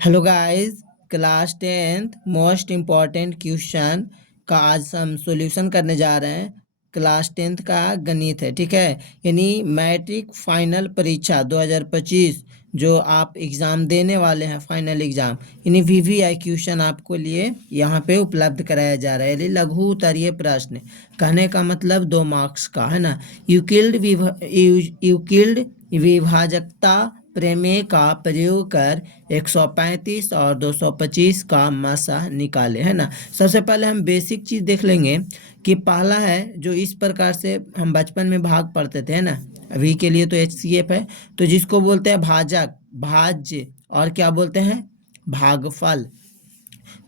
Hello guys, class 10th most important question का आज हम सॉल्यूशन करने जा रहे हैं। क्लास 10th का गणित है, ठीक है। यानी मैट्रिक फाइनल परीक्षा 2025 जो आप एग्ज़ाम देने वाले हैं, फाइनल एग्ज़ाम, यानी वीवीआई क्वेश्चन आपको लिए यहाँ पे उपलब्ध कराया जा रहा है। यानी लघु उत्तरीय प्रश्न, कहने का मतलब 2 मार्क्स का, है ना। यूक्लिड विभाजकता प्रमेय का प्रयोग कर 135 और 225 का मसा निकाले, है ना। सबसे पहले हम बेसिक चीज़ देख लेंगे कि पहला है जो इस प्रकार से हम बचपन में भाग पढ़ते थे, है ना। अभी के लिए तो HCF है, तो जिसको बोलते हैं भाजक, भाज्य, और क्या बोलते हैं, भागफल।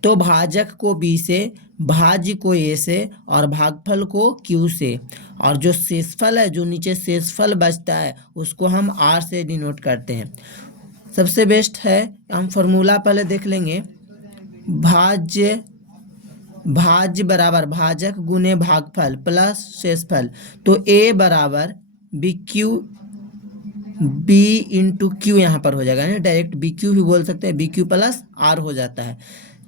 तो भाजक को B से, भाज्य को A से और भागफल को Q से, और जो शेषफल है, जो नीचे शेषफल बचता है, उसको हम R से डिनोट करते हैं। सबसे बेस्ट है, हम फॉर्मूला पहले देख लेंगे। भाज्य बराबर भाजक गुने भागफल प्लस शेषफल, तो A बराबर B इंटू क्यू यहाँ पर हो जाएगा ना, डायरेक्ट BQ भी बोल सकते हैं, BQ प्लस R हो जाता है।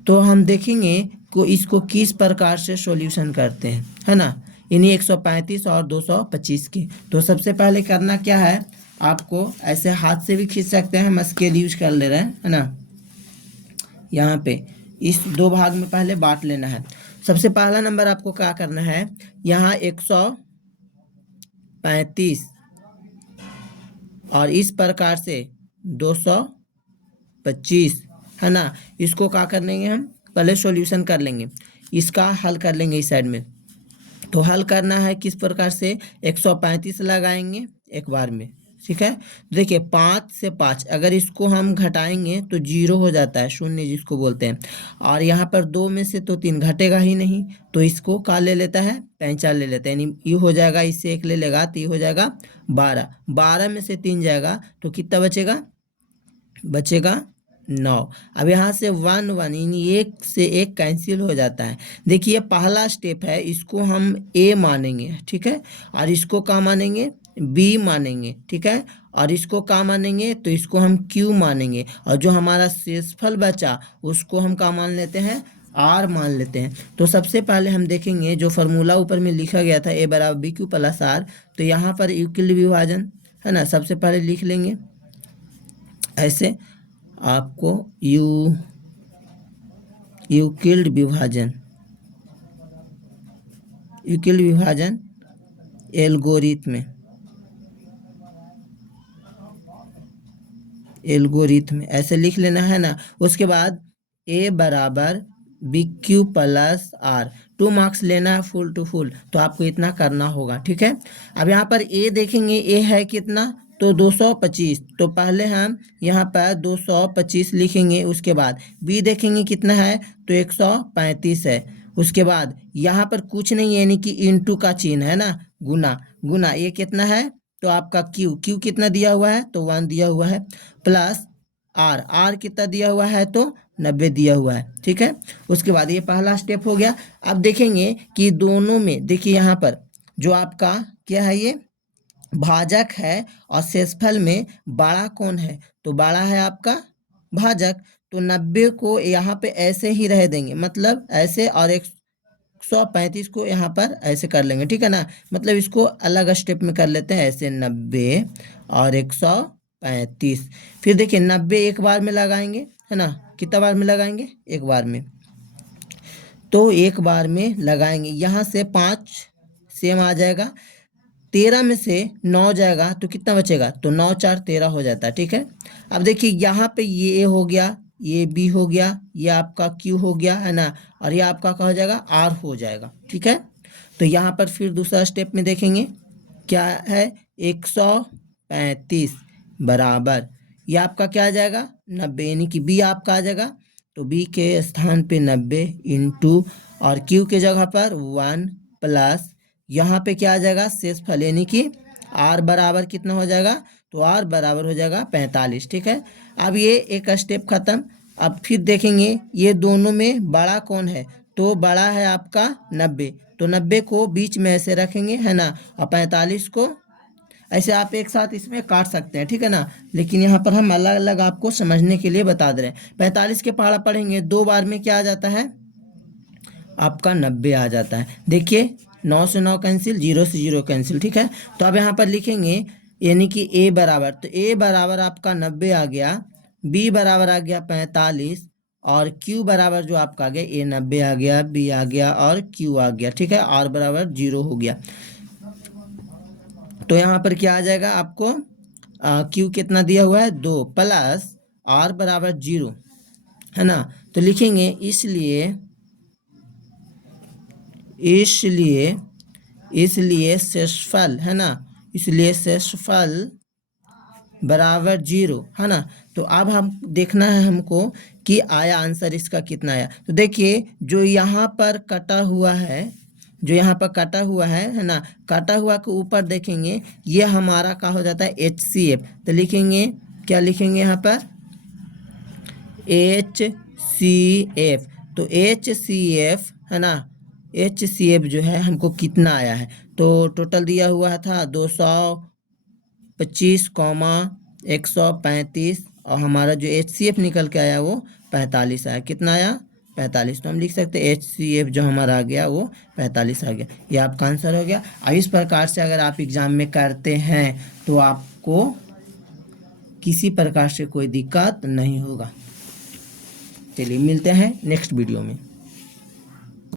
तो हम देखेंगे को इसको किस प्रकार से सॉल्यूशन करते हैं, है ना, इन्हीं 135 और 225 के। तो सबसे पहले करना क्या है, आपको ऐसे हाथ से भी खींच सकते हैं, हम स्केल यूज कर ले रहे हैं, है ना। यहाँ पे इस 2 भाग में पहले बांट लेना है। सबसे पहला नंबर आपको क्या करना है, यहाँ 135 और इस प्रकार से 225, है ना। इसको क्या कर लेंगे, हम पहले सॉल्यूशन कर लेंगे, इसका हल कर लेंगे इस साइड में। तो हल करना है किस प्रकार से, 135 लगाएंगे एक बार में, ठीक है। देखिए 5 से 5 अगर इसको हम घटाएंगे तो 0 हो जाता है, शून्य जिसको बोलते हैं। और यहाँ पर 2 में से तो 3 घटेगा ही नहीं, तो इसको क्या ले लेता है, 5 ले लेता है, यानी ये हो जाएगा, इससे 1 ले लेगा तो ये हो जाएगा 12। 12 में से 3 जाएगा तो कितना बचेगा, बचेगा 9। अब यहाँ से 1 1 यानी 1 से 1 कैंसिल हो जाता है। देखिए पहला स्टेप है, इसको हम A मानेंगे, ठीक है, और इसको क्या मानेंगे, B मानेंगे, ठीक है, और इसको क्या मानेंगे, तो इसको हम Q मानेंगे, और जो हमारा शेषफल बचा उसको हम क्या मान लेते हैं, R मान लेते हैं। तो सबसे पहले हम देखेंगे जो फार्मूला ऊपर में लिखा गया था A बराबर BQ प्लस R, तो यहाँ पर यूक्लिड विभाजन, है ना, सबसे पहले लिख लेंगे ऐसे। आपको यूक्लिड विभाजन एल्गोरिथम ऐसे लिख लेना, है ना। उसके बाद A बराबर BQ प्लस R, 2 मार्क्स लेना है फुल टू फुल, तो आपको इतना करना होगा, ठीक है। अब यहाँ पर A देखेंगे, A है कितना, तो 225, तो पहले हम यहाँ पर 225 लिखेंगे। उसके बाद B देखेंगे कितना है, तो 135 है। उसके बाद यहाँ पर कुछ नहीं है, यानी कि इंटू का चिन्ह है ना, गुना गुना, ये कितना है, तो आपका Q कितना दिया हुआ है, तो 1 दिया हुआ है, प्लस R कितना दिया हुआ है, तो 90 दिया हुआ है, ठीक है। उसके बाद ये पहला स्टेप हो गया। अब देखेंगे कि दोनों में, देखिए यहाँ पर जो आपका क्या है, ये भाजक है, और शेषफल में बड़ा कौन है, तो बड़ा है आपका भाजक। तो 90 को यहाँ पे ऐसे ही रह देंगे, मतलब ऐसे, और 135 को यहाँ पर ऐसे कर लेंगे, ठीक है ना। मतलब इसको अलग स्टेप में कर लेते हैं, ऐसे 90 और 135। फिर देखिए 90 एक बार में लगाएंगे, है ना, कितना बार में लगाएंगे, एक बार में, तो एक बार में लगाएंगे। यहाँ से 5 सेम आ जाएगा, 13 में से 9 जाएगा तो कितना बचेगा, तो 9 4 13 हो जाता है, ठीक है। अब देखिए यहाँ पे ये A हो गया, ये B हो गया, ये आपका Q हो गया, है ना, और ये आपका क्या हो जाएगा, R हो जाएगा, ठीक है। तो यहाँ पर फिर दूसरा स्टेप में देखेंगे क्या है, 135 बराबर, ये आपका क्या आ जाएगा, 90, यानी कि B आपका आ जाएगा। तो B के स्थान पे 90 इंटू, और Q के जगह पर 1 प्लस, यहाँ पे क्या आ जाएगा, शेषफल, यानी कि R बराबर कितना हो जाएगा, तो R बराबर हो जाएगा 45, ठीक है। अब ये एक स्टेप खत्म। अब फिर देखेंगे ये दोनों में बड़ा कौन है, तो बड़ा है आपका 90, तो 90 को बीच में ऐसे रखेंगे, है ना, और 45 को ऐसे आप एक साथ इसमें काट सकते हैं, ठीक है ना, लेकिन यहाँ पर हम अलग अलग आपको समझने के लिए बता दे रहे हैं। 45 के पहाड़ा पढ़ेंगे 2 बार में क्या आ जाता है आपका 90 आ जाता है। देखिए 9 से 9 कैंसिल, 0 से 0 कैंसिल, ठीक है। तो अब यहाँ पर लिखेंगे यानी कि ए बराबर, तो ए बराबर आपका 90 आ गया, बी बराबर आ गया 45 और क्यू बराबर जो आपका आ गया ए 90 आ गया, बी आ गया और क्यू आ गया, ठीक है। आर बराबर 0 हो गया। तो यहाँ पर क्या आ जाएगा आपको क्यू कितना दिया हुआ है 2 प्लस आर बराबर 0, है ना। तो लिखेंगे इसलिए इसलिए इसलिए शेषफल, है ना, इसलिए शेषफल बराबर 0, है ना। तो अब हम देखना है हमको कि आया आंसर इसका कितना आया। तो देखिए जो यहाँ पर कटा हुआ है, जो यहाँ पर कटा हुआ है ना, कटा हुआ के ऊपर देखेंगे ये हमारा क्या हो जाता है HCF। तो लिखेंगे क्या लिखेंगे यहाँ पर HCF। तो HCF, है ना, HCF जो है हमको कितना आया है, तो टोटल दिया हुआ था 225,135 और हमारा जो HCF निकल के आया वो 45 आया। कितना आया 45। तो हम लिख सकते हैं HCF जो हमारा आ गया वो 45 आ गया। ये आपका आंसर हो गया। अब इस प्रकार से अगर आप एग्जाम में करते हैं तो आपको किसी प्रकार से कोई दिक्कत नहीं होगा। चलिए मिलते हैं नेक्स्ट वीडियो में।